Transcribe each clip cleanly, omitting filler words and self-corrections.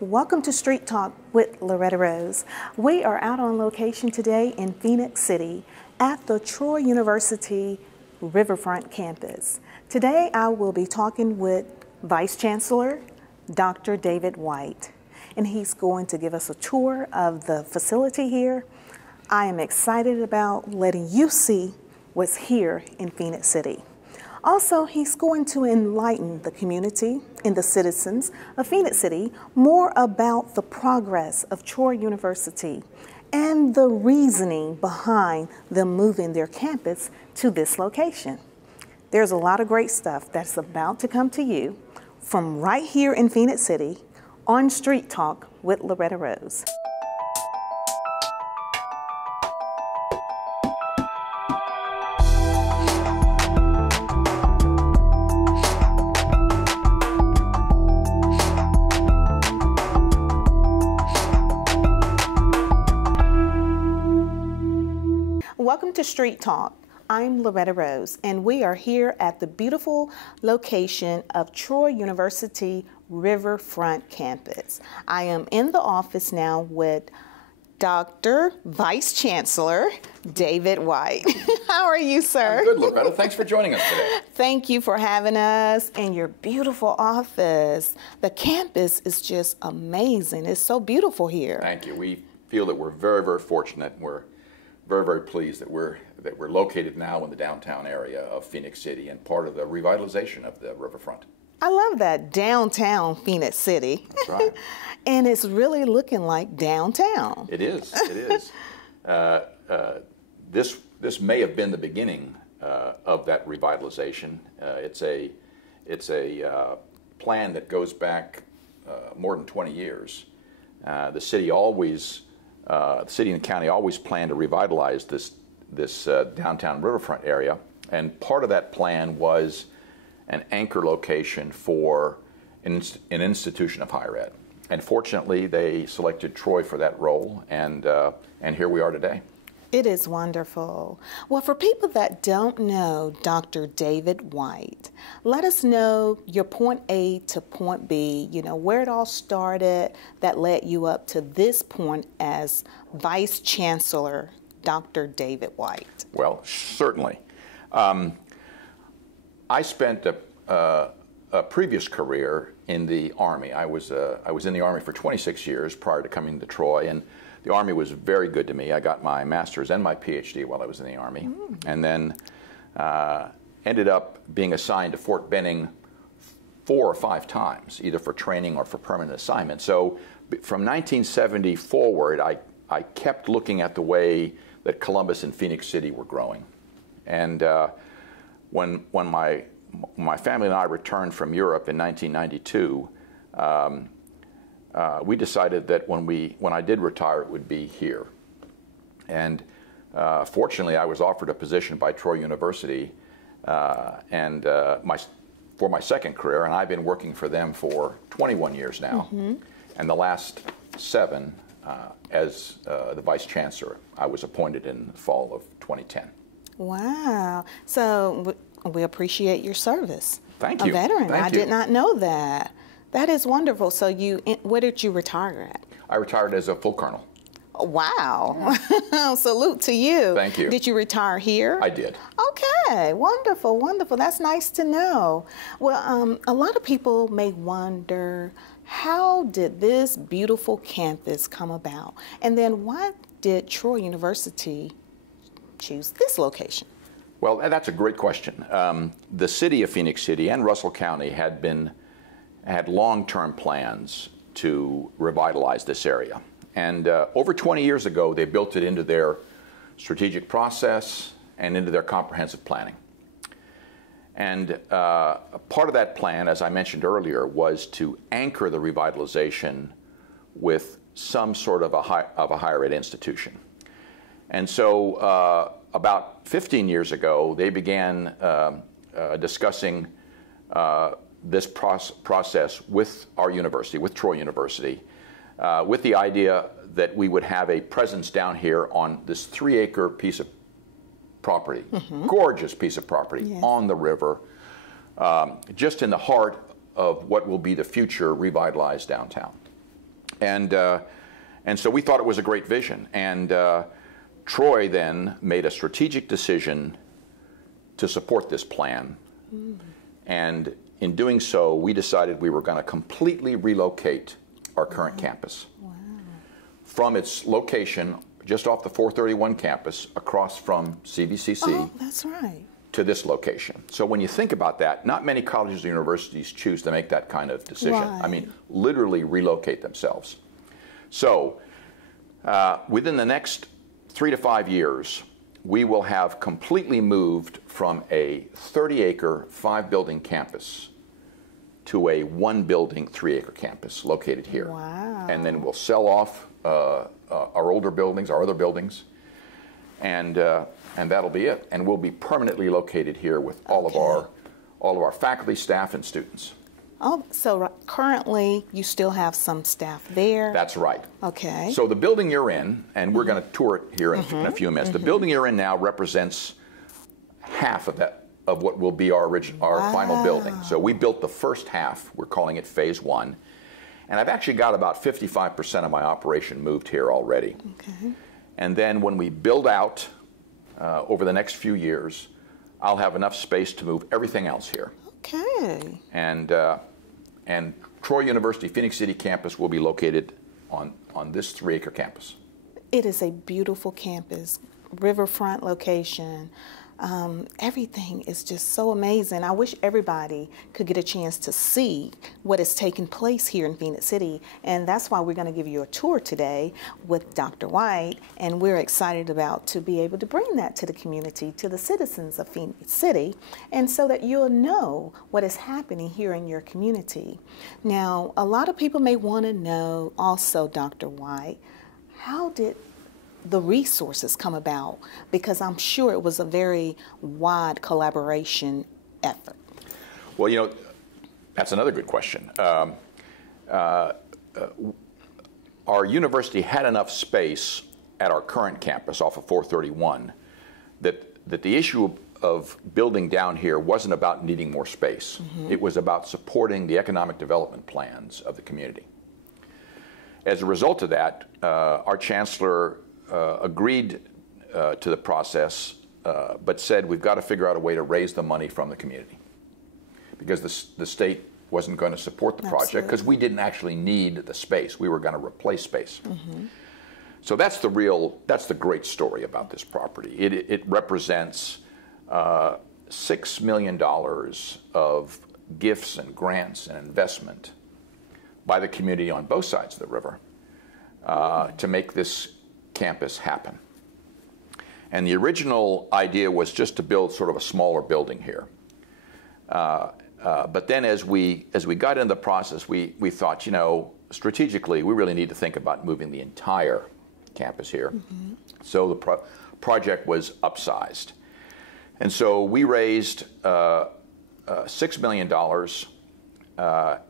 Welcome to Street Talk with Loretta Rose. We are out on location today in Phoenix City at the Troy University Riverfront campus. Today I will be talking with Vice Chancellor Dr. David White, and he's going to give us a tour of the facility here. I am excited about letting you see what's here in Phoenix City. Also, he's going to enlighten the community and the citizens of Phoenix City more about the progress of Troy University and the reasoning behind them moving their campus to this location. There's a lot of great stuff that's about to come to you from right here in Phoenix City on Street Talk with Loretta Rose. Welcome to Street Talk. I'm Loretta Rose, and we are here at the beautiful location of Troy University Riverfront campus. I am in the office now with Dr. Vice Chancellor David White. How are you, sir? I'm good, Loretta. Thanks for joining us today. Thank you for having us in your beautiful office. The campus is just amazing. It's so beautiful here. Thank you. We feel that we're very, very fortunate. We're very, very pleased that we're located now in the downtown area of Phoenix City and part of the revitalization of the riverfront. I love that, downtown Phoenix City. That's right. And it's really looking like downtown. It is. It is. This may have been the beginning of that revitalization. It's a plan that goes back more than 20 years. The city and the county always planned to revitalize this downtown riverfront area, and part of that plan was an anchor location for an institution of higher ed. And fortunately, they selected Troy for that role, and here we are today. It is wonderful. Well, for people that don't know Dr. David White, let us know your point A to point B, where it all started that led you up to this point as Vice Chancellor Dr. David White. Well, certainly. I spent a previous career in the Army. I was in the Army for 26 years prior to coming to Troy, and the Army was very good to me. I got my master's and my PhD while I was in the Army, and then ended up being assigned to Fort Benning 4 or 5 times, either for training or for permanent assignment. So from 1970 forward, I kept looking at the way that Columbus and Phoenix City were growing. And when my family and I returned from Europe in 1992, we decided that when I did retire, it would be here. And fortunately, I was offered a position by Troy University for my second career, and I've been working for them for 21 years now. And the last 7 as the Vice Chancellor. I was appointed in the fall of 2010. Wow. So we appreciate your service. Thank you. A veteran. Thank I you. did not know that. That is wonderful. So where did you retire at? I retired as a full colonel. Wow. Salute to you. Thank you. Did you retire here? I did. Okay. Wonderful. Wonderful. That's nice to know. Well, a lot of people may wonder, how did this beautiful campus come about? And then why did Troy University choose this location? Well, that's a great question. The city of Phoenix City and Russell County had long-term plans to revitalize this area. And over 20 years ago, they built it into their strategic process and into their comprehensive planning. And part of that plan, as I mentioned earlier, was to anchor the revitalization with some sort of a higher ed institution. And so about 15 years ago, they began discussing this process with our university, with Troy University, with the idea that we would have a presence down here on this 3-acre piece of property, gorgeous piece of property on the river, just in the heart of what will be the future revitalized downtown. And so we thought it was a great vision. And Troy then made a strategic decision to support this plan. And in doing so, we decided we were going to completely relocate our current campus from its location just off the 431 campus across from CVCC that's right. to this location. So when you think about that, not many colleges or universities choose to make that kind of decision. Right. I mean, literally relocate themselves. So within the next 3 to 5 years, we will have completely moved from a 30-acre, 5-building campus to a 1-building, 3-acre campus located here. Wow. And then we'll sell off our older buildings, our other buildings, and that'll be it. And we'll be permanently located here with all of our faculty, staff, and students. Oh, so currently you still have some staff there? That's right. Okay. So the building you're in, and we're going to tour it here in a few minutes. The building you're in now represents half of what will be our final building. So we built the first half. We're calling it Phase 1. And I've actually got about 55% of my operation moved here already. Okay. And then when we build out over the next few years, I'll have enough space to move everything else here. Okay. And Troy University Phoenix City campus will be located on this 3-acre campus. It is a beautiful campus, riverfront location. Everything is just so amazing. I wish everybody could get a chance to see what is taking place here in Phoenix City, and that's why we're going to give you a tour today with Dr. White, and we're excited about to be able to bring that to the community, to the citizens of Phoenix City, and so that you'll know what is happening here in your community. Now, a lot of people may want to know also, Dr. White, how did the resources come about? Because I'm sure it was a very wide collaboration effort. Well, you know, that's another good question. Our university had enough space at our current campus off of 431 that the issue of building down here wasn't about needing more space. It was about supporting the economic development plans of the community. As a result of that, our chancellor agreed to the process, but said we've got to figure out a way to raise the money from the community, because the state wasn't going to support the project because we didn't actually need the space. We were going to replace space. So that's the great story about this property. It represents $6 million of gifts and grants and investment by the community on both sides of the river to make this campus happen. And the original idea was just to build sort of a smaller building here. But then as we got into the process, we thought, you know, strategically, we really need to think about moving the entire campus here. So the project was upsized. And so we raised $6 million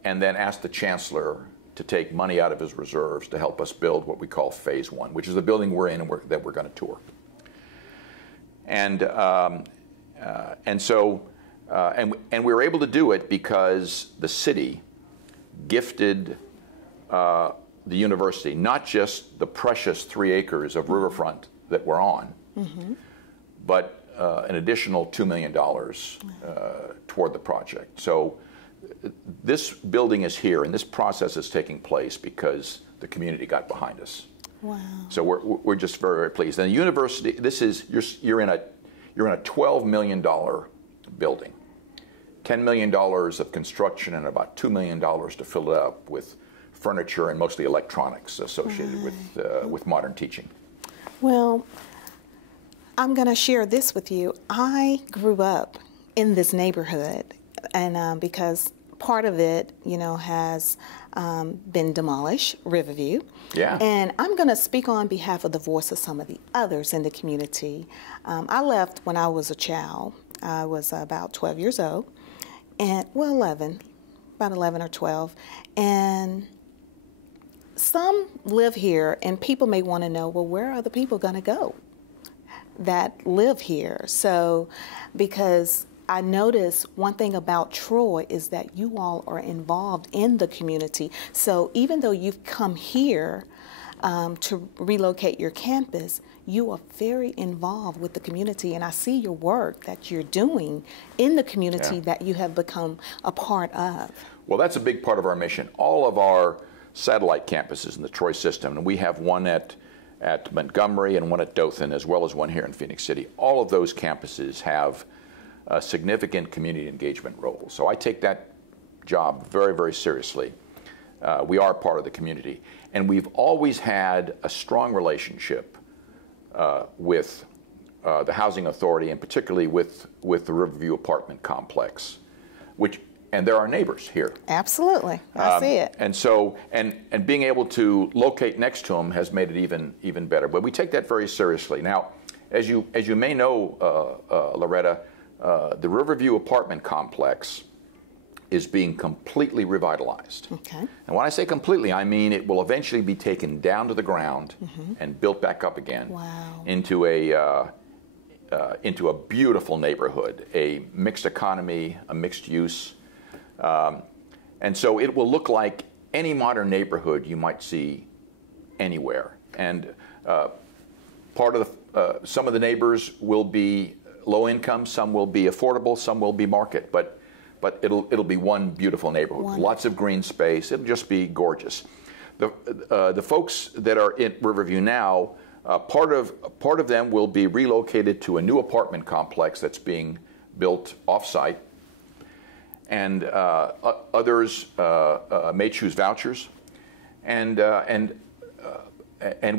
and then asked the chancellor to take money out of his reserves to help us build what we call Phase 1, which is the building we're in and that we're going to tour. And we were able to do it because the city gifted the university not just the precious 3 acres of riverfront that we're on, but an additional $2 million toward the project. So this building is here, and this process is taking place because the community got behind us. Wow! So we're just very, very pleased. And the university, this is you're in a $12 million building, $10 million of construction, and about $2 million to fill it up with furniture and mostly electronics associated with modern teaching. Well, I'm going to share this with you. I grew up in this neighborhood, and because part of it, you know, has been demolished, Riverview. Yeah. And I'm going to speak on behalf of the voice of some of the others in the community. I left when I was a child. I was about 12 years old, and well, 11, about 11 or 12, and some live here, and people may want to know, well, where are the people going to go that live here? So, because I notice one thing about Troy is that you all are involved in the community. So even though you've come here to relocate your campus, you are very involved with the community, and I see your work that you're doing in the community that you have become a part of. Well, that's a big part of our mission. All of our satellite campuses in the Troy system, and we have one at Montgomery and one at Dothan, as well as one here in Phoenix City. All of those campuses have a significant community engagement role. So I take that job very, very seriously. We are part of the community. And we've always had a strong relationship with the Housing Authority, and particularly with the Riverview apartment complex, and they're our neighbors here. Absolutely, I see it. And so, and being able to locate next to them has made it even better. But we take that very seriously. Now, as you may know, Loretta, the Riverview apartment complex is being completely revitalized. Okay. And when I say completely, I mean it will eventually be taken down to the ground and built back up again into a beautiful neighborhood, a mixed economy, a mixed use. And so it will look like any modern neighborhood you might see anywhere. And part of some of the neighbors will be low income, some will be affordable, some will be market, but it'll be one beautiful neighborhood. Wonderful. Lots of green space. It'll just be gorgeous. The folks that are in Riverview now, part of them will be relocated to a new apartment complex that's being built off-site, and others may choose vouchers, and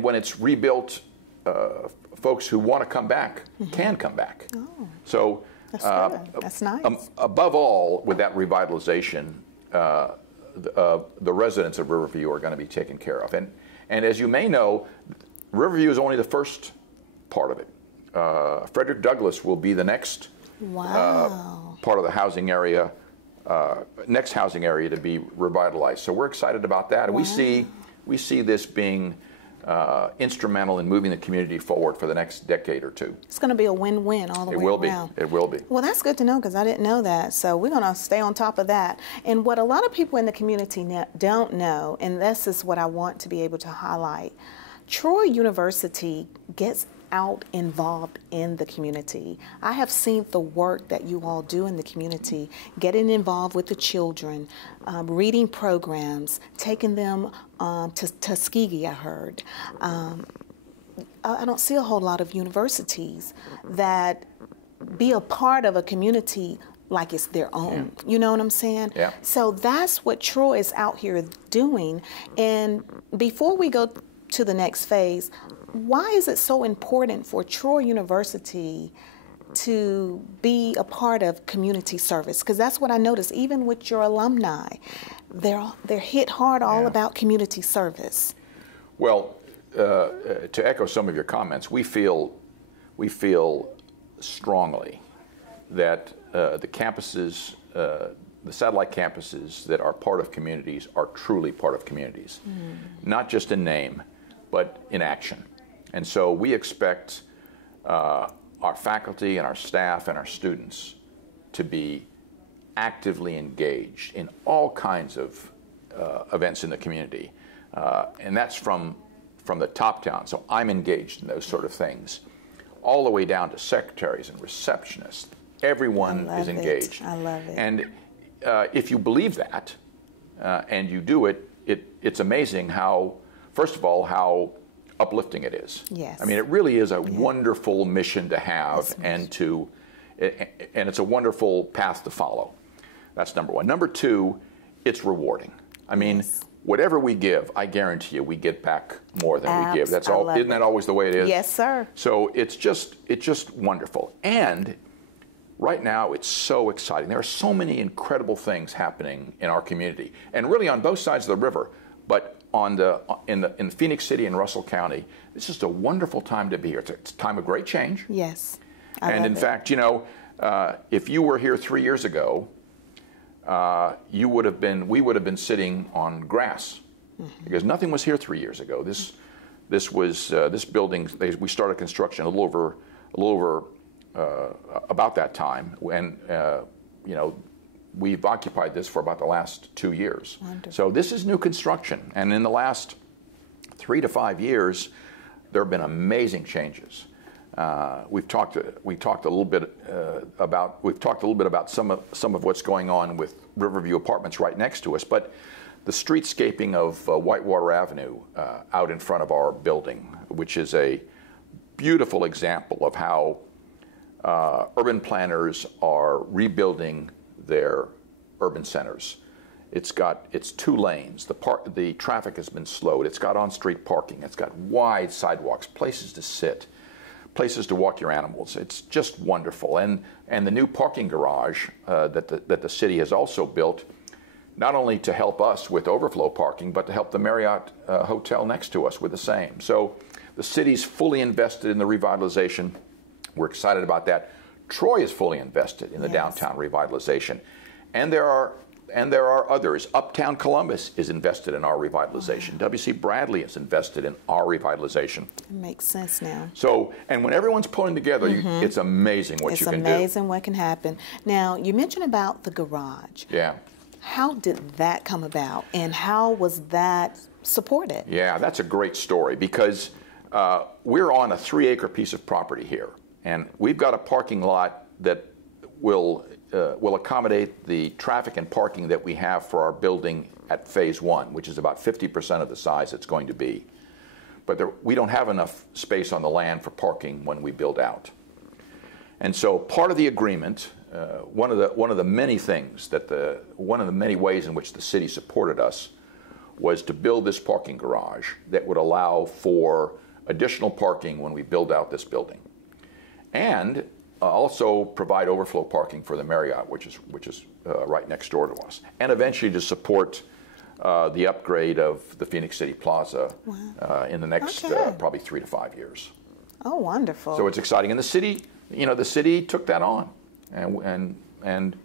when it's rebuilt, folks who want to come back can come back. Oh. So. That's good. That's nice. Above all, with that revitalization, the residents of Riverview are going to be taken care of. And as you may know, Riverview is only the first part of it. Frederick Douglass will be the next part of the housing area, next housing area to be revitalized. So we're excited about that. And we see this being instrumental in moving the community forward for the next decade or two. It's going to be a win-win all the way around. It will be. Well, that's good to know, because I didn't know that. So we're going to stay on top of that. And what a lot of people in the community don't know, and this is what I want to be able to highlight, Troy University gets out involved in the community. I have seen the work that you all do in the community, getting involved with the children, reading programs, taking them to Tuskegee, I heard. I don't see a whole lot of universities that be a part of a community like it's their own. Yeah. You know what I'm saying? Yeah. So that's what Troy is out here doing. And before we go to the next phase, why is it so important for Troy University to be a part of community service? Because that's what I noticed, even with your alumni, they're hit hard all about community service. Well, to echo some of your comments, we feel strongly that the campuses, the satellite campuses that are part of communities are truly part of communities, not just in name, but in action. And so we expect our faculty and our staff and our students to be actively engaged in all kinds of events in the community. And that's from the top down. So I'm engaged in those sort of things, all the way down to secretaries and receptionists. Everyone is engaged. I love it. And if you believe that and you do it, it's amazing how, first of all, how uplifting it is. Yes. I mean, it really is a wonderful mission to have, and it's a wonderful path to follow. That's number one. Number two, it's rewarding. I mean, whatever we give, I guarantee you, we get back more than we give. That's all. Isn't that always the way it is? Yes, sir. So it's just wonderful. And right now, it's so exciting. There are so many incredible things happening in our community, and really on both sides of the river. But in Phoenix City and Russell County, it's just a wonderful time to be here. It's a time of great change. Yes. And in fact, you know, if you were here 3 years ago, we would have been sitting on grass, because nothing was here 3 years ago. This building, we started construction a little over about that time, when you know, we've occupied this for about the last 2 years. Wonderful. So this is new construction, and in the last 3 to 5 years, there have been amazing changes. We've talked a little bit about some of what's going on with Riverview Apartments right next to us, but the streetscaping of Whitewater Avenue out in front of our building, which is a beautiful example of how urban planners are rebuilding their urban centers. It's 2 lanes. The traffic has been slowed. It's got on-street parking. It's got wide sidewalks, places to sit, places to walk your animals. It's just wonderful. And the new parking garage that the city has also built, not only to help us with overflow parking, but to help the Marriott Hotel next to us with the same. So the city's fully invested in the revitalization. We're excited about that. Troy is fully invested in the downtown revitalization. And there are others. Uptown Columbus is invested in our revitalization. W.C. Bradley is invested in our revitalization. It makes sense now. So, and when everyone's pulling together, it's amazing what you can do. It's amazing what can happen. Now, you mentioned about the garage. Yeah. How did that come about, and how was that supported? Yeah, that's a great story, because we're on a 3-acre piece of property here, and we've got a parking lot that will accommodate the traffic and parking that we have for our building at Phase 1, which is about 50% of the size it's going to be. But we don't have enough space on the land for parking when we build out. And so part of the agreement, one of the many things one of the many ways in which the city supported us was to build this parking garage that would allow for additional parking when we build out this building, and also provide overflow parking for the Marriott, which is right next door to us, and eventually to support the upgrade of the Phoenix City Plaza in the next probably 3 to 5 years. Oh, wonderful! So it's exciting, and the city took that on, and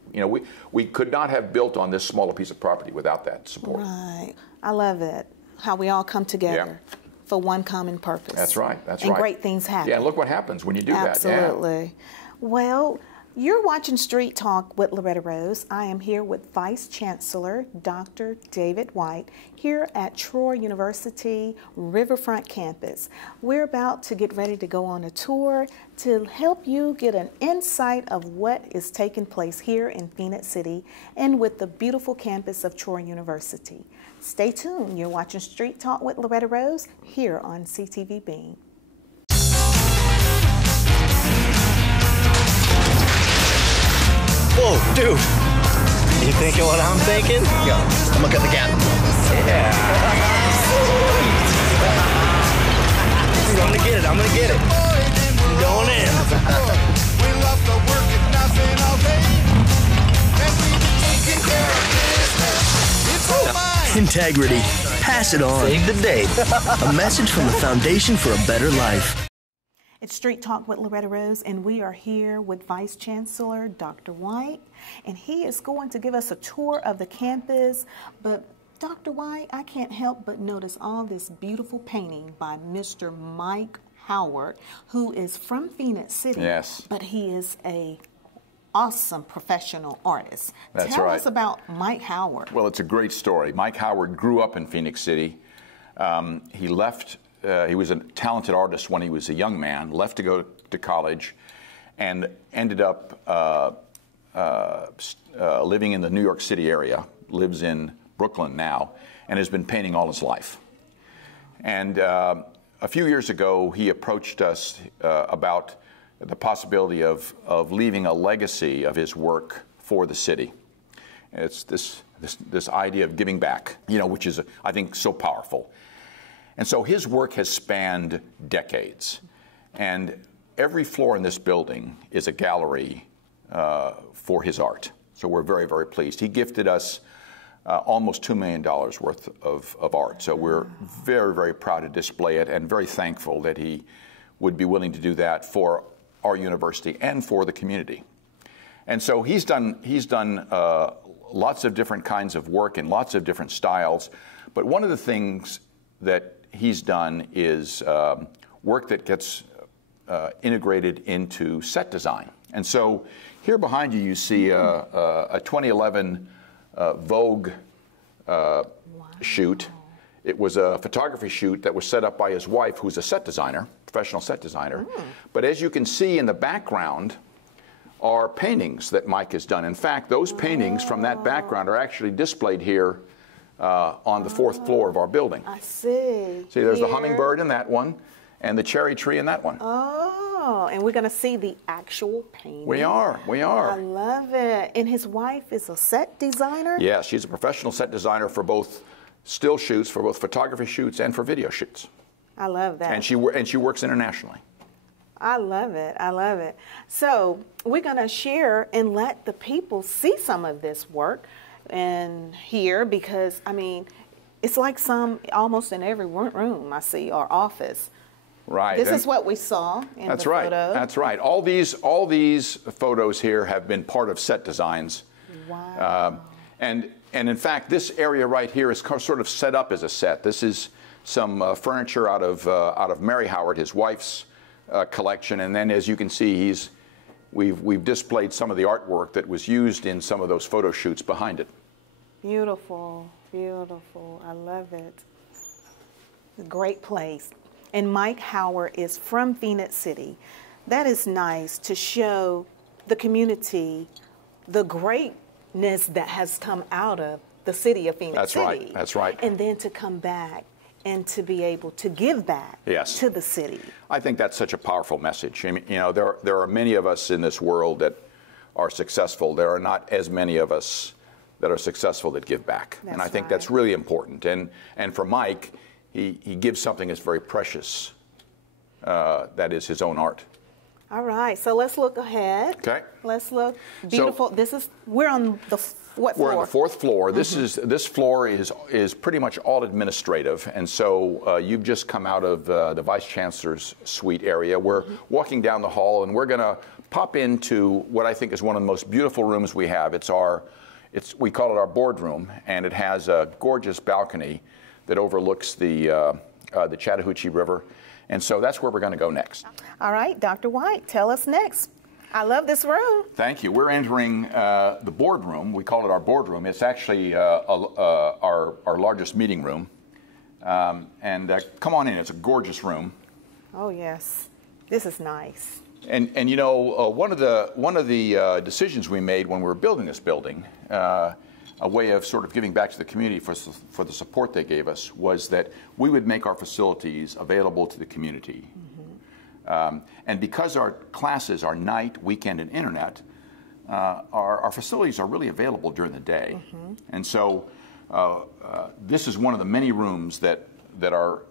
we could not have built on this smaller piece of property without that support. Right, I love it. How we all come together for one common purpose. That's right. That's and right. great things happen. Yeah, and look what happens when you do Absolutely. that. Absolutely. Well, you're watching Street Talk with Loretta Rose. I am here with Vice Chancellor Dr. David White here at Troy University Riverfront Campus. We're about to get ready to go on a tour to help you get an insight of what is taking place here in Phoenix City and with the beautiful campus of Troy University. Stay tuned. You're watching Street Talk with Loretta Rose here on CTV Beam. Whoa, dude. You thinking what I'm thinking? Yo, I'm gonna cut the gap. Yeah. I'm gonna get it. I'm gonna get it. I'm going in. We love to work at nothing all day. And we be taking care of business. It's all mine. Integrity. Pass it on. Save the date. A message from the Foundation for a Better Life. It's Street Talk with Loretta Rose, and we are here with Vice Chancellor Dr. White, and he is going to give us a tour of the campus. But Dr. White, I can't help but notice all this beautiful painting by Mr. Mike Howard, who is from Phoenix City. Yes. But he is a awesome professional artist. That's Tell right. us about Mike Howard. Well, it's a great story. Mike Howard grew up in Phoenix City. He left. He was a talented artist when he was a young man, left to go to college, and ended up living in the New York City area, lives in Brooklyn now, and has been painting all his life. And a few years ago, he approached us about the possibility of leaving a legacy of his work for the city. It's this idea of giving back, which is, I think, so powerful. And so his work has spanned decades. And every floor in this building is a gallery for his art. So we're very, very pleased. He gifted us almost $2 million worth of art. So we're very, very proud to display it and very thankful that he would be willing to do that for our university and for the community. And so he's done lots of different kinds of work in lots of different styles. But one of the things that he's done is work that gets integrated into set design. And so here behind you, you see a 2011 Vogue shoot. It was a photography shoot that was set up by his wife, who's a set designer, professional set designer. But as you can see in the background are paintings that Mike has done. In fact, those paintings from that background are actually displayed here on the 4th floor of our building. I see. See, there's the hummingbird in that one, and the cherry tree in that one. Oh, and we're going to see the actual painting. We are. I love it. And his wife is a set designer? Yes, she's a professional set designer for both still shoots, for both photography shoots and for video shoots. I love that. And she works internationally. I love it. I love it. So we're going to share and let the people see some of this work and here, because, I mean, it's like some almost in every room I see, or office. Right. This is what we saw in the photo. That's right. All these photos here have been part of set designs. Wow. And in fact, this area right here is sort of set up as a set. This is some furniture out of Mary Howard, his wife's collection, and then as you can see, we've displayed some of the artwork that was used in some of those photo shoots behind it. Beautiful, beautiful. I love it. A great place. And Mike Howard is from Phoenix City. That is nice to show the community the greatness that has come out of the city of Phoenix City. That's right. That's right. And then to come back and to be able to give back to the city. I think that's such a powerful message. I mean, you know, there are many of us in this world that are successful. There are not as many of us that are successful that give back. And I think that's really important. And for Mike, he gives something that's very precious. That is his own art. All right, so let's look ahead. Okay. Let's look. Beautiful. So, we're on the what floor? We're on the 4th floor. This floor is pretty much all administrative, and so you've just come out of the Vice Chancellor's suite area. We're walking down the hall, and we're going to pop into what I think is one of the most beautiful rooms we have. We call it our boardroom, and it has a gorgeous balcony that overlooks the Chattahoochee River, and so that's where we're going to go next. All right, Dr. White, tell us next. I love this room. Thank you. We're entering the boardroom. We call it our boardroom. It's actually our largest meeting room. And come on in. It's a gorgeous room. Oh yes, this is nice. And you know, one of the decisions we made when we were building this building, a way of sort of giving back to the community for the support they gave us, was that we would make our facilities available to the community. And because our classes are night, weekend, and internet, our facilities are really available during the day. And so this is one of the many rooms that our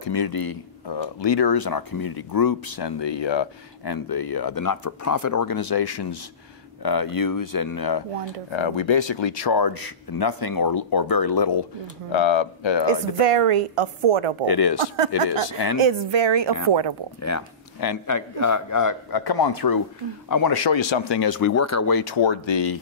community leaders and our community groups and the not-for-profit organizations use, and we basically charge nothing or very little. It's very affordable. It is. It is. And it's very affordable. Yeah. And come on through. I want to show you something as we work our way toward the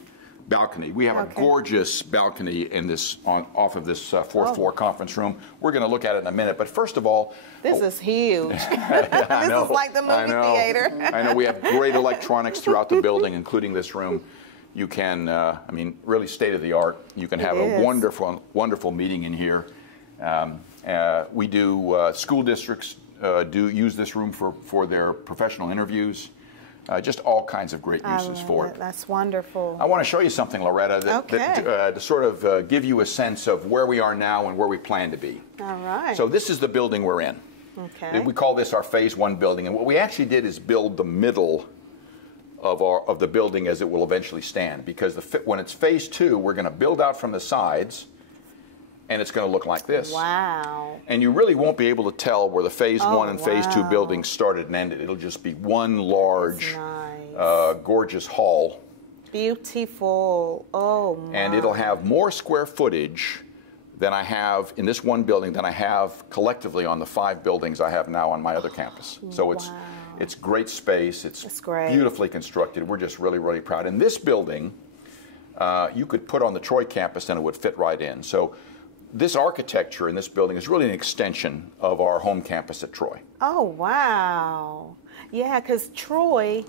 balcony. We have a gorgeous balcony in this off of this 4th floor conference room. We're going to look at it in a minute, but first of all, this is huge. This is like the movie theater. I know. We have great electronics throughout the building, including this room. You can, I mean, really state of the art. You can have a wonderful meeting in here. We do school districts use this room for their professional interviews. Just all kinds of great uses for it. That's wonderful. I want to show you something, Loretta, to sort of give you a sense of where we are now and where we plan to be. All right. So this is the building we're in. Okay. We call this our Phase 1 building, and what we actually did is build the middle of the building as it will eventually stand, because when it's Phase 2, we're going to build out from the sides, and it's going to look like this. Wow. And you really won't be able to tell where the Phase 1 and Phase 2 buildings started and ended. It'll just be one large, gorgeous hall. Beautiful. Oh, my. And it'll have more square footage than I have in this one building than I have collectively on the 5 buildings I have now on my other campus. So it's great space. It's great. Beautifully constructed. We're just really, really proud. And this building, you could put on the Troy campus and it would fit right in. So this architecture in this building is really an extension of our home campus at Troy. Oh, wow. Yeah, because Troy,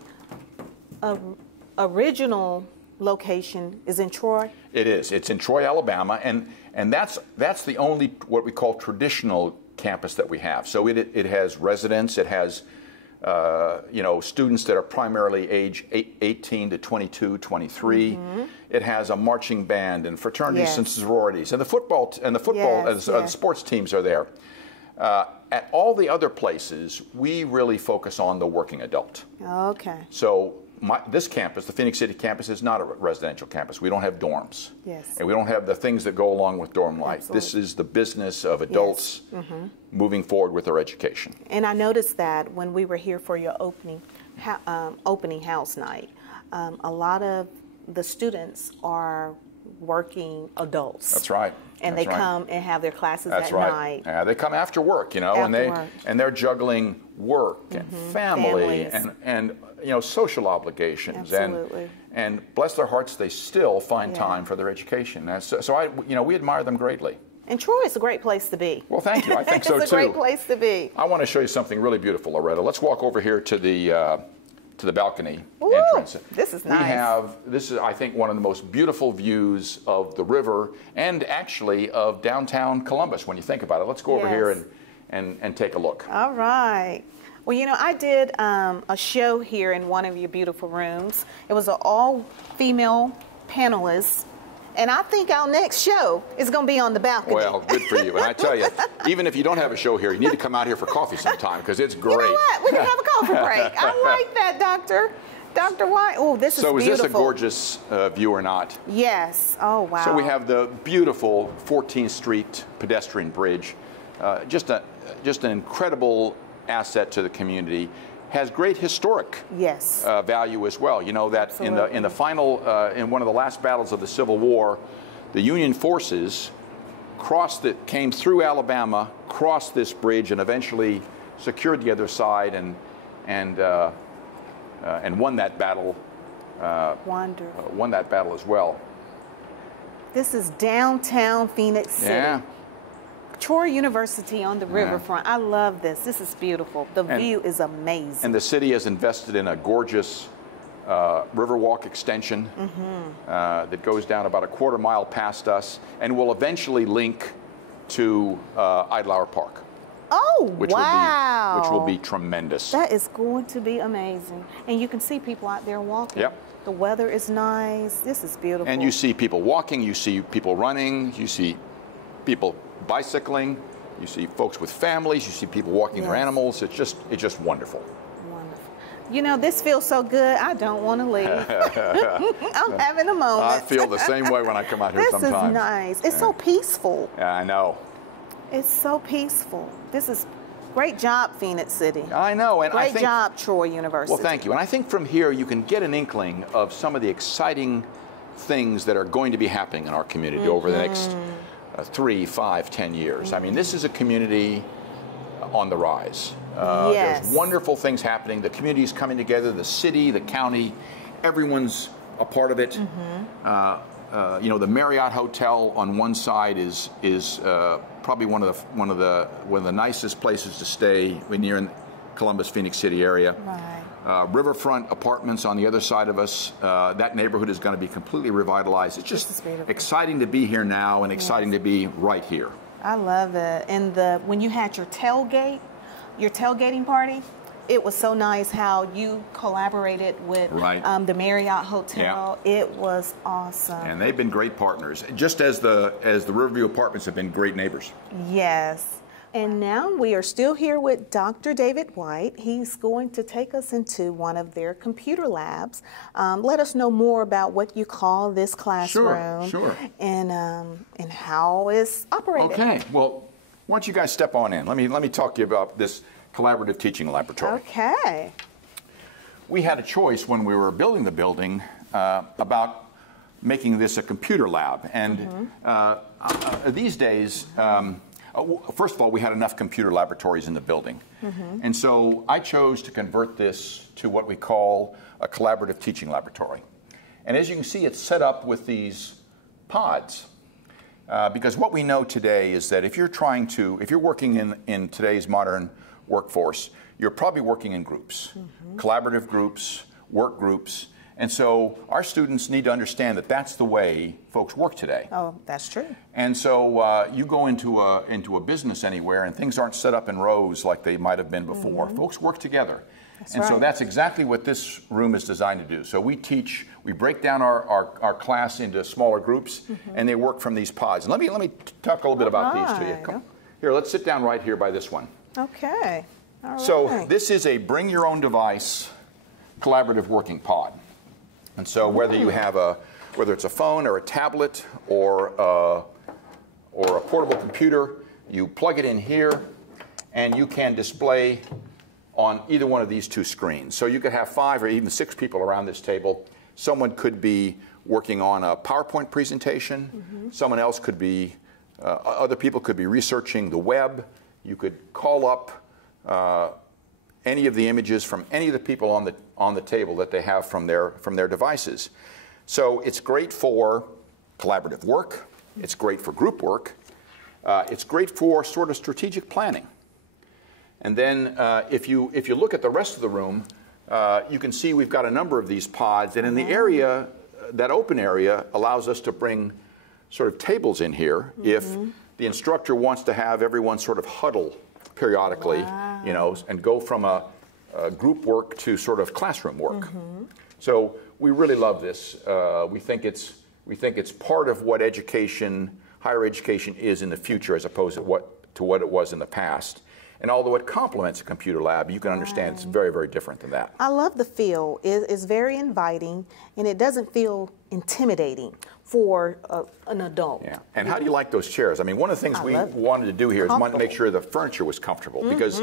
original location is in Troy. It is. It's in Troy, Alabama, and that's the only what we call traditional campus that we have. So it has residents. It has students that are primarily age 18 to 22, 23. Mm-hmm. It has a marching band and fraternities and sororities, and the football the sports teams are there. At all the other places, we really focus on the working adult. Okay. So this campus, the Phoenix City campus, is not a residential campus. We don't have dorms. Yes. And we don't have the things that go along with dorm life. Absolutely. This is the business of adults moving forward with their education. And I noticed that when we were here for your opening house night, a lot of the students are working adults. That's right. And they come and have their classes at night. Yeah, they come after work, and they're juggling work and family and social obligations. Absolutely. And bless their hearts, they still find time for their education. We admire them greatly. And Troy is a great place to be. Well, thank you. I think so too. It's a great place to be. I want to show you something really beautiful, Loretta. Let's walk over here to the balcony Ooh, entrance. This is nice. This is, I think, one of the most beautiful views of the river and actually of downtown Columbus when you think about it. Let's go over here and take a look. All right. Well, I did a show here in one of your beautiful rooms. It was an all-female panelist. And I think our next show is going to be on the balcony. Well, good for you. And I tell you, even if you don't have a show here, you need to come out here for coffee sometime because it's great. You know what? We can have a coffee break. I like that, Doctor. Dr. White. Oh, this is beautiful. So is this a gorgeous view or not? Yes. Oh, wow. So we have the beautiful 14th Street pedestrian bridge. Just an incredible asset to the community. Has great historic value as well. You know that in the final in one of the last battles of the Civil War, the Union forces came through Alabama, crossed this bridge, and eventually secured the other side and won that battle. Wonderful. Won that battle as well. This is downtown Phoenix City. Yeah. Troy University on the riverfront. I love this. This is beautiful. The view is amazing. And the city has invested in a gorgeous Riverwalk extension that goes down about a quarter mile past us and will eventually link to Idlehour Park. Oh, which will be tremendous. That is going to be amazing. And you can see people out there walking. Yep. The weather is nice. This is beautiful. And you see people walking, you see people running, you see people bicycling, you see folks with families, you see people walking their animals. It's just wonderful. Wonderful. This feels so good, I don't want to leave. I'm having a moment. I feel the same way when I come out here sometimes. This is nice. It's so peaceful. Yeah, I know. It's so peaceful. This is great job, Phoenix City. I know. And great job, Troy University. Well, thank you. And I think from here you can get an inkling of some of the exciting things that are going to be happening in our community over the next 3, 5, 10 years. I mean, this is a community on the rise. There's wonderful things happening. The community is coming together. The city, the county, everyone's a part of it. The Marriott Hotel on one side is probably one of the nicest places to stay when you're in the Columbus, Phoenix City area. Right. Riverfront apartments on the other side of us. That neighborhood is going to be completely revitalized. It's just exciting to be here now and exciting to be right here. I love it. And when you had your tailgating party, it was so nice how you collaborated with the Marriott Hotel. Yeah. It was awesome. And they've been great partners, just as the Riverview Apartments have been great neighbors. Yes. And now we are still here with Dr. David White. He's going to take us into one of their computer labs. Let us know more about what you call this classroom. Sure. And how it's operated. Okay. Well, why don't you guys step on in? Let me talk to you about this collaborative teaching laboratory. Okay. We had a choice when we were building the building about making this a computer lab. And these days, first of all, we had enough computer laboratories in the building. And so I chose to convert this to what we call a collaborative teaching laboratory. And as you can see, it's set up with these pods. Because what we know today is that if you're working in today's modern workforce, you're probably working in groups, collaborative groups, work groups. And so our students need to understand that that's the way folks work today. Oh, that's true. And so you go into a business anywhere and things aren't set up in rows like they might have been before. Folks work together. So that's exactly what this room is designed to do. So we break down our class into smaller groups and they work from these pods. And let me talk a little bit about these to you. Come. Here, let's sit down right here by this one. Okay. All right. So this is a bring your own device collaborative working pod. And so whether you have whether it's a phone or a tablet or a portable computer, you plug it in here and you can display on either one of these two screens. So you could have 5 or even 6 people around this table. Someone could be working on a PowerPoint presentation. Someone else could be, other people could be researching the web. You could call up any of the images from any of the people on the table that they have from their devices. So it's great for collaborative work. It's great for group work. It's great for sort of strategic planning. And then if you look at the rest of the room, you can see we've got a number of these pods. And in the area, that open area allows us to bring sort of tables in here if the instructor wants to have everyone sort of huddle periodically, you know, and go from a group work to sort of classroom work. So we really love this. We think it's part of what higher education is in the future as opposed to what it was in the past. And although it complements a computer lab, you can understand it's very, very different than that. I love the feel. It's very inviting, and it doesn't feel intimidating for an adult. Yeah. And how do you like those chairs? I mean, one of the things we wanted to do here is wanted to make sure the furniture was comfortable. Because,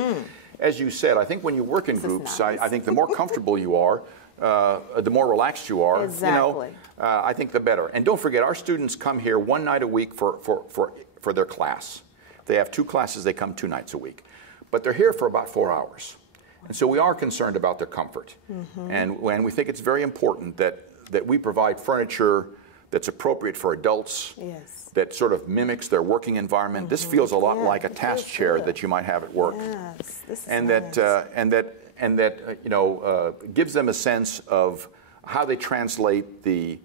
as you said, I think when you work in groups, nice. I think the more comfortable you are, the more relaxed you are. Exactly. You know, I think the better. And don't forget, our students come here 1 night a week for their class. They have 2 classes, they come 2 nights a week. But they're here for about 4 hours. And so we are concerned about their comfort. And we think it's very important that we provide furniture that's appropriate for adults, that sort of mimics their working environment. This feels a lot like a task chair that you might have at work. Yes, this is and nice. that you know, gives them a sense of how they translate the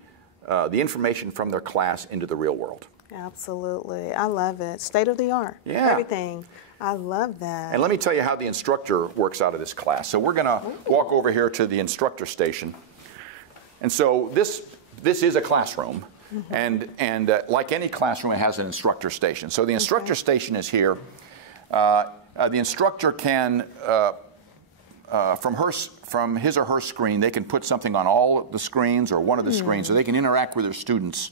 information from their class into the real world. Absolutely. I love it. State of the art. Yeah. Everything. I love that. And let me tell you how the instructor works out of this class. So we're going to walk over here to the Instructor Station. And so this is a classroom. And like any classroom, it has an Instructor Station. So the Instructor Station is here. The instructor can, from his or her screen, they can put something on all the screens or one of the screens, so they can interact with their students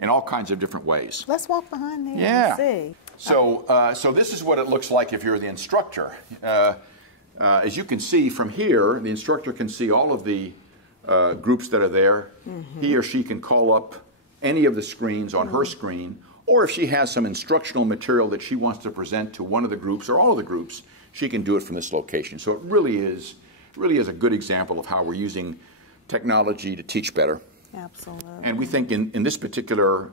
in all kinds of different ways. Let's walk behind there and see. So, so this is what it looks like if you're the instructor. As you can see from here, the instructor can see all of the groups that are there. He or she can call up any of the screens on her screen, or if she has some instructional material that she wants to present to one of the groups or all of the groups, she can do it from this location. So it really is a good example of how we're using technology to teach better. Absolutely. And we think in this particular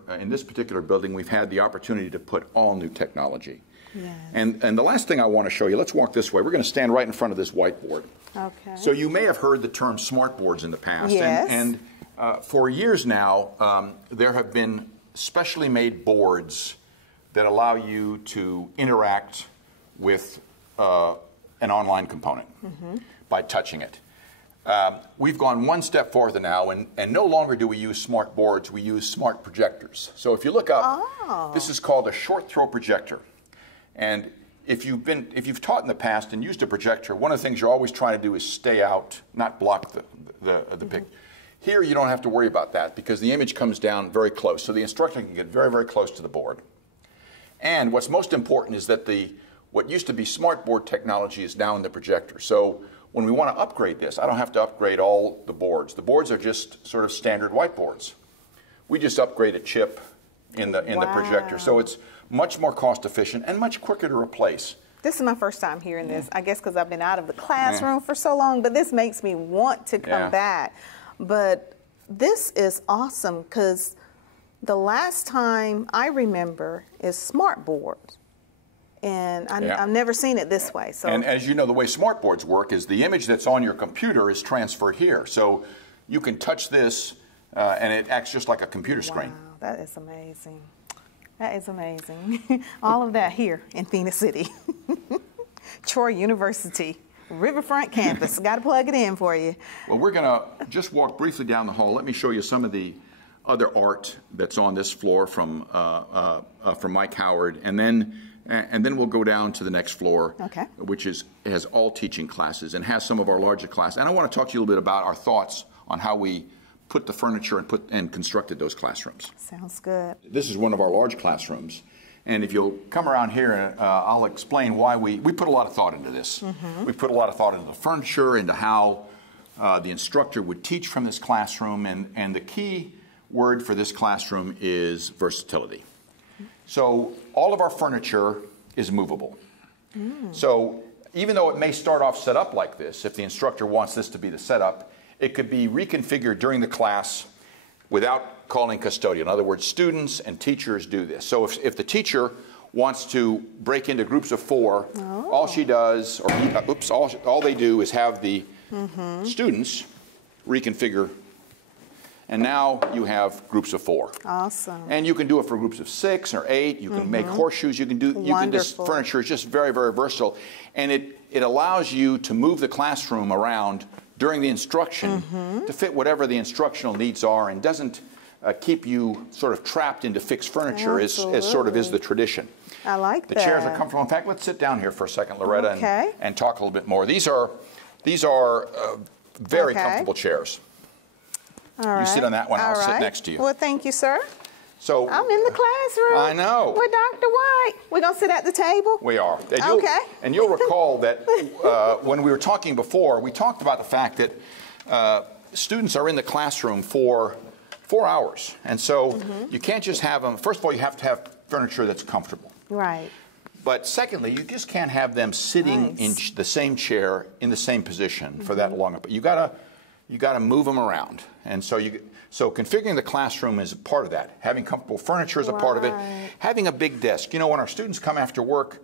building, we've had the opportunity to put all new technology. Yes. And the last thing I want to show you, let's walk this way. We're going to stand right in front of this whiteboard. Okay. So you may have heard the term smart boards in the past. Yes. And for years now, there have been specially made boards that allow you to interact with an online component by touching it. We've gone one step further now, and no longer do we use smart boards, we use smart projectors. So if you look up, this is called a short throw projector. And if you've taught in the past and used a projector, one of the things you're always trying to do is stay out, not block the pic. Here you don't have to worry about that because the image comes down very close. So the instructor can get very, very close to the board. And what's most important is that what used to be smart board technology is now in the projector. So when we want to upgrade this, I don't have to upgrade all the boards. The boards are just sort of standard whiteboards. We just upgrade a chip in the projector. So it's much more cost efficient and much quicker to replace. This is my first time hearing this, I guess because I've been out of the classroom for so long, but this makes me want to come back. But this is awesome because The last time I remember is smart boards. And I've never seen it this way. So. And as you know, the way smart boards work is the image that's on your computer is transferred here. So you can touch this, and it acts just like a computer screen. Wow, that is amazing. That is amazing. All of that here in Phoenix City. Troy University, Riverfront campus. Got to plug it in for you. Well, we're going to just walk briefly down the hall. Let me show you some of the other art that's on this floor from Mike Howard, and then we'll go down to the next floor, okay, which has all teaching classes and has some of our larger classes. And I want to talk to you a little bit about our thoughts on how we put the furniture and constructed those classrooms. Sounds good. This is one of our large classrooms, and if you'll come around here, I'll explain why we put a lot of thought into this. Mm-hmm. We put a lot of thought into the furniture, into how the instructor would teach from this classroom, and the key word for this classroom is versatility. So all of our furniture is movable. So even though it may start off set up like this, if the instructor wants this to be the setup, it could be reconfigured during the class without calling custodian. In other words, students and teachers do this. So if the teacher wants to break into groups of 4, all she does, or all they do is have the students reconfigure. And now you have groups of 4. Awesome. And you can do it for groups of 6 or 8. You can make horseshoes. This furniture is just very, very versatile. And it allows you to move the classroom around during the instruction to fit whatever the instructional needs are, and doesn't keep you sort of trapped into fixed furniture as sort of is the tradition. I like that. The chairs are comfortable. In fact, let's sit down here for a second, Loretta, and talk a little bit more. These are very comfortable chairs. All right. You sit on that one, I'll sit next to you. Well, thank you, sir. So I'm in the classroom. I know. With Dr. White. We're going to sit at the table? We are. And you'll recall that when we were talking before, we talked about the fact that students are in the classroom for 4 hours. And so you can't just have them. First of all, you have to have furniture that's comfortable. Right. But secondly, you just can't have them sitting in the same chair in the same position for that long. But you got to move them around. And so configuring the classroom is a part of that. Having comfortable furniture is a part of it. Having a big desk. You know, when our students come after work,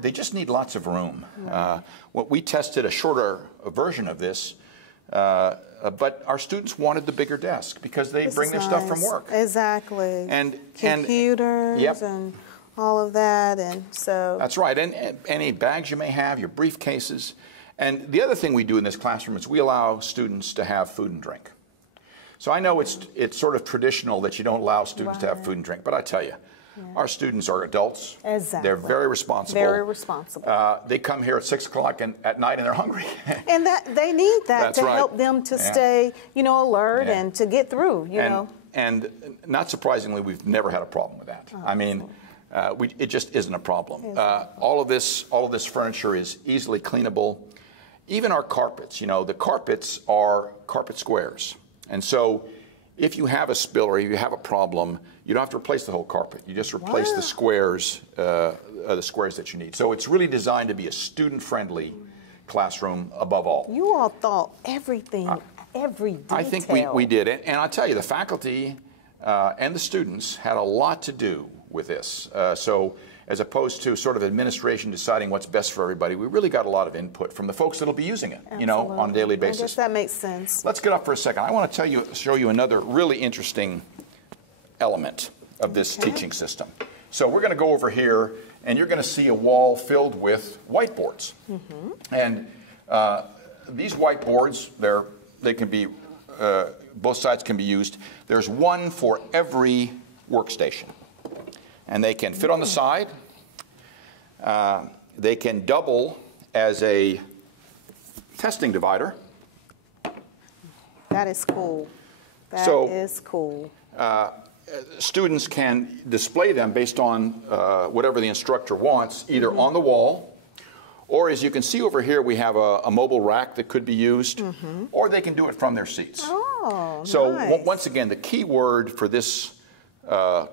they just need lots of room. We tested a shorter version of this, but our students wanted the bigger desk because they bring their stuff from work. Exactly. And computers and all of that, and so. That's right. And any bags you may have, your briefcases. And the other thing we do in this classroom is we allow students to have food and drink. So I know it's sort of traditional that you don't allow students to have food and drink, but I tell you, our students are adults. Exactly. They're very responsible. Very responsible. They come here at 6 o'clock at night and they're hungry. And they need that to help them to stay, alert and to get through, know. And not surprisingly, we've never had a problem with that. I mean, it just isn't a problem. All of this furniture is easily cleanable. Even our carpets, the carpets are carpet squares. And so if you have a spill or you have a problem, you don't have to replace the whole carpet. You just replace the squares that you need. So it's really designed to be a student-friendly classroom above all. You all thought everything, every detail. I think we did. And I'll tell you, the faculty and the students had a lot to do with this. So as opposed to sort of administration deciding what's best for everybody, we really got a lot of input from the folks that'll be using it, on a daily basis. I guess that makes sense. Let's get up for a second. I want to show you another really interesting element of this teaching system. So we're going to go over here, and you're going to see a wall filled with whiteboards. And these whiteboards, they can be, both sides can be used. There's one for every workstation. And they can fit on the side. They can double as a testing divider. That is cool. That is cool. Students can display them based on whatever the instructor wants, either on the wall, or as you can see over here, we have a mobile rack that could be used, or they can do it from their seats. Oh, so nice. Once again, the key word for this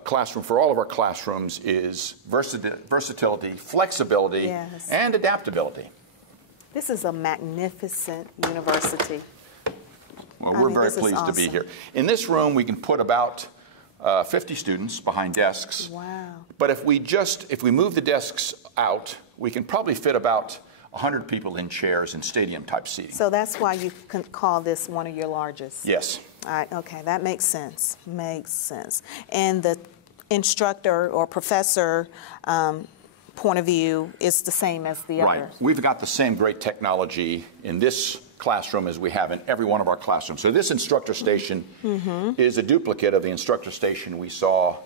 classroom, for all of our classrooms, is versatility, flexibility, and adaptability. This is a magnificent university. Well, we're very pleased to be here. In this room, we can put about 50 students behind desks. Wow. But if we move the desks out, we can probably fit about 100 people in chairs in stadium-type seating. So that's why you can call this one of your largest? Yes. All right, okay, that makes sense. Makes sense. And the instructor or professor point of view is the same as the Right. others? We've got the same great technology in this classroom as we have in every one of our classrooms. So this instructor station is a duplicate of the instructor station we saw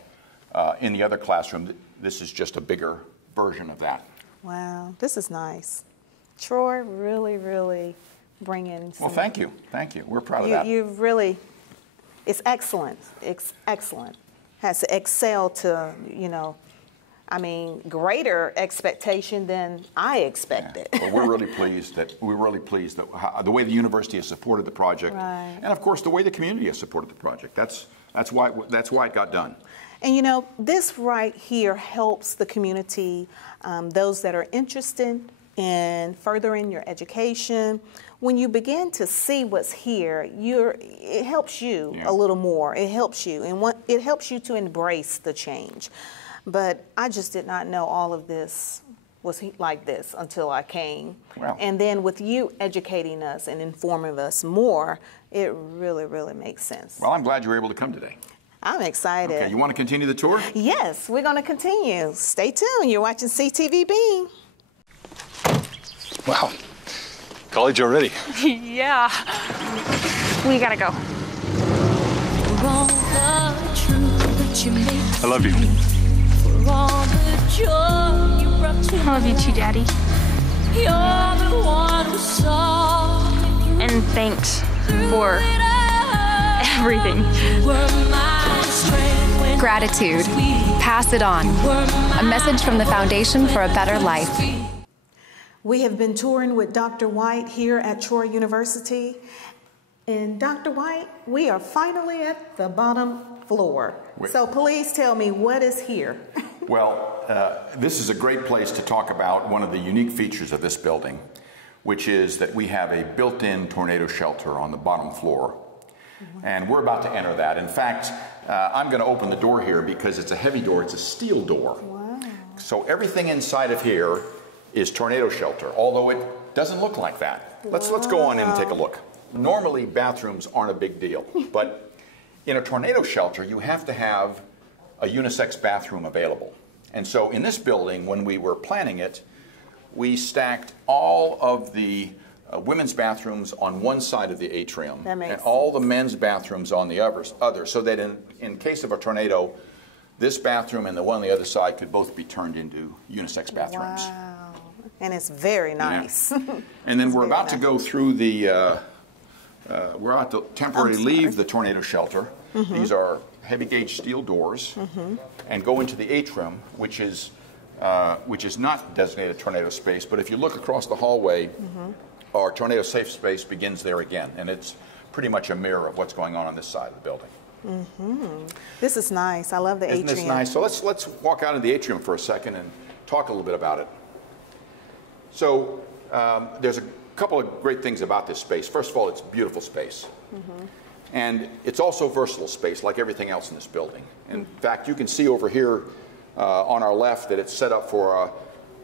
in the other classroom. This is just a bigger version of that. Wow, this is nice. Troy, really, really bringing some... Well, thank you. Thank you. We're proud of that. You've really... It's excellent. It's excellent. Has to excel to, you know, I mean, greater expectation than I expected. Yeah. Well, we're really pleased that the way the university has supported the project, Right. and of course the way the community has supported the project. That's why it got done. And you know, this right here helps the community, those that are interested in furthering your education. When you begin to see what's here, it helps you a little more. It helps you, and it helps you to embrace the change. But I just did not know all of this was like this until I came. Wow. And then with you educating us and informing us more, it really, really makes sense. Well, I'm glad you were able to come today. I'm excited. Okay, you want to continue the tour? Yes, we're going to continue. Stay tuned. You're watching CTV Beam. Wow. College already. Yeah. We gotta go. I love you. I love you too, Daddy. And thanks for everything. Gratitude. Pass it on. A message from the Foundation for a Better Life. We have been touring with Dr. White here at Troy University. And Dr. White, we are finally at the bottom floor. So please tell me what is here. Well, this is a great place to talk about one of the unique features of this building, which is that we have a built-in tornado shelter on the bottom floor. And we're about to enter that. In fact, I'm going to open the door here because it's a heavy door. It's a steel door. Wow. So everything inside of here is tornado shelter, although it doesn't look like that. Let's go on in and take a look. Normally, bathrooms aren't a big deal, but in a tornado shelter, you have to have a unisex bathroom available. And so in this building, when we were planning it, we stacked all of the women's bathrooms on one side of the atrium and all the men's bathrooms on the other, so that in case of a tornado, this bathroom and the one on the other side could both be turned into unisex bathrooms. Wow. And it's very nice. Yeah. And then we're about to go through the, we're about to temporarily leave the tornado shelter. These are heavy gauge steel doors, and go into the atrium, which is not designated tornado space, but if you look across the hallway, our tornado safe space begins there again, and it's pretty much a mirror of what's going on this side of the building. This is nice. I love the atrium. Isn't this nice? So let's walk out of the atrium for a second and talk a little bit about it. So there's a couple of great things about this space. First of all, it's beautiful space. And it's also versatile space, like everything else in this building. In fact, you can see over here on our left that it's set up for an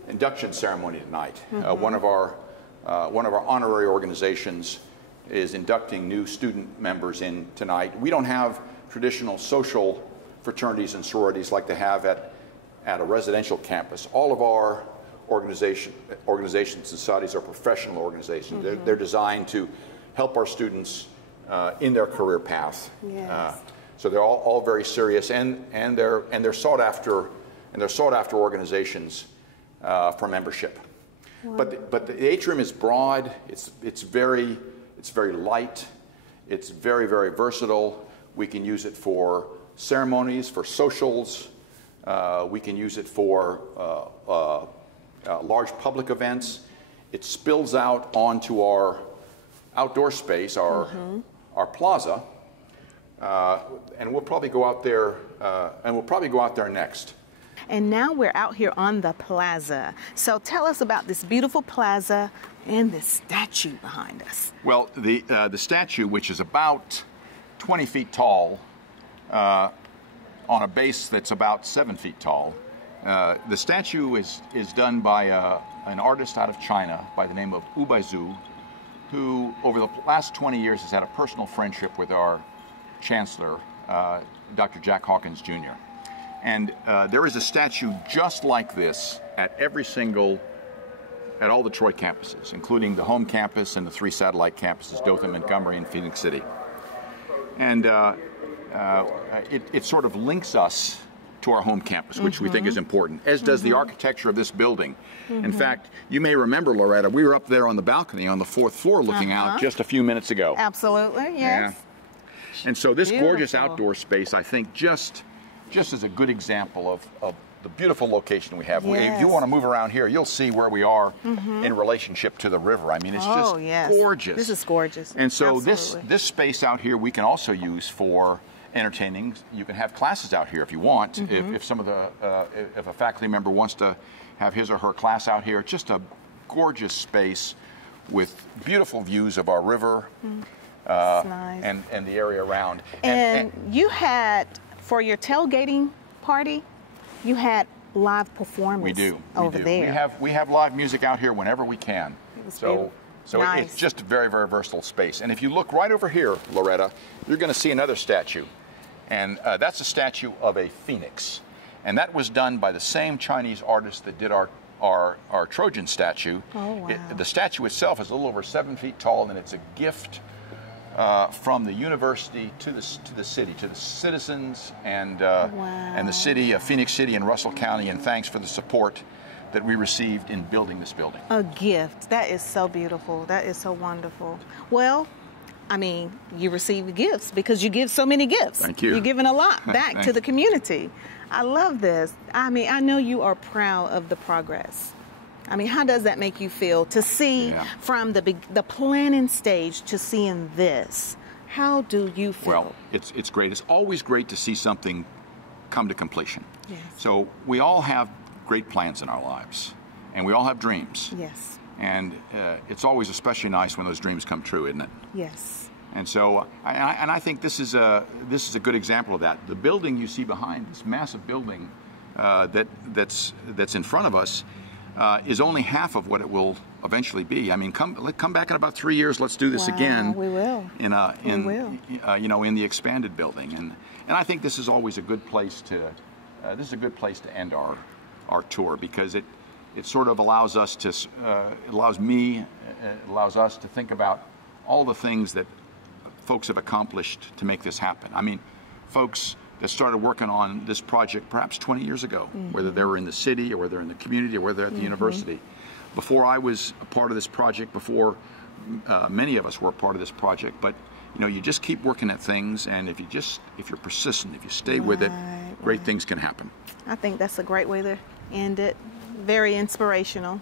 induction ceremony tonight. One of our honorary organizations is inducting new student members in tonight. We don't have traditional social fraternities and sororities like they have at a residential campus. All of our organizations and societies are professional organizations. They're designed to help our students in their career path. Yes. So they're all very serious, and they're sought after organizations for membership. Wow. But the atrium is broad. It's very light. It's very, very versatile. We can use it for ceremonies, for socials. We can use it for large public events. It spills out onto our outdoor space, our plaza, and we'll probably go out there, next. And now we're out here on the plaza. So tell us about this beautiful plaza and this statue behind us. Well, the statue, which is about 20 feet tall, on a base that's about 7 feet tall. The statue is done by an artist out of China by the name of Wu Baizu, who over the last 20 years has had a personal friendship with our chancellor, Dr. Jack Hawkins Jr. And there is a statue just like this at all the Troy campuses, including the home campus and the 3 satellite campuses, Dothan, Montgomery, and Phoenix City. And it sort of links us to our home campus, which we think is important, as does the architecture of this building. In fact, you may remember, Loretta, we were up there on the balcony on the 4th floor looking out just a few minutes ago. Absolutely, yes. Yeah. And so this gorgeous outdoor space, I think, just is a good example of the beautiful location we have. Yes. If you want to move around here, you'll see where we are in relationship to the river. I mean, it's just gorgeous. This is gorgeous. And so this space out here we can also use for entertaining. You can have classes out here if you want. If some of the if a faculty member wants to have his or her class out here, it's just a gorgeous space with beautiful views of our river nice. and the area around. And you had, for your tailgating party, you had live performance. We do. Over there. We have live music out here whenever we can. So nice. it's just a very, very versatile space. And if you look right over here, Loretta, you're going to see another statue. And that's a statue of a phoenix. And that was done by the same Chinese artist that did our Trojan statue. Oh, wow. The statue itself is a little over 7 feet tall, and it's a gift from the university to the city, to the citizens and the city of Phoenix City and Russell County, and thanks for the support that we received in building this building. A gift. That is so beautiful. That is so wonderful. Well, I mean, you receive gifts because you give so many gifts. Thank you. You're giving a lot back to the community. I love this. I mean, I know you are proud of the progress. I mean, how does that make you feel to see from the planning stage to seeing this? How do you feel? Well, it's great. It's always great to see something come to completion. Yes. So we all have great plans in our lives, and we all have dreams. Yes. And it's always especially nice when those dreams come true, isn't it? Yes. And so, I think this is a good example of that. The building you see behind, this massive building that's in front of us, is only half of what it will eventually be. I mean, come back in about 3 years. Let's do this again. We will. In the expanded building, and I think this is always a good place to end our tour, because it sort of allows us to allows us to think about all the things that folks have accomplished to make this happen. I mean, folks that started working on this project perhaps 20 years ago, whether they were in the city or whether they're in the community or whether they're at the university. Before I was a part of this project, before many of us were a part of this project, but you just keep working at things, and if you're persistent, if you stay with it, great things can happen. I think that's a great way to end it. Very inspirational.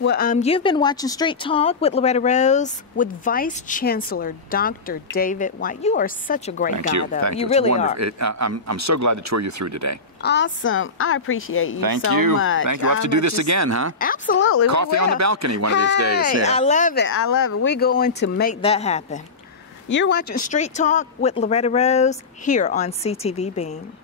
Well, you've been watching Street Talk with Loretta Rose with Vice Chancellor Dr. David White. You are such a great guy, though. Thank you. It's really wonderful. are. I'm so glad to tour you through today. Awesome. I appreciate you Thank so you. much. Thank you. We'll have to do this again, huh? Absolutely. Coffee on the balcony one of these days. Yeah. I love it. I love it. We're going to make that happen. You're watching Street Talk with Loretta Rose here on CTV Beam.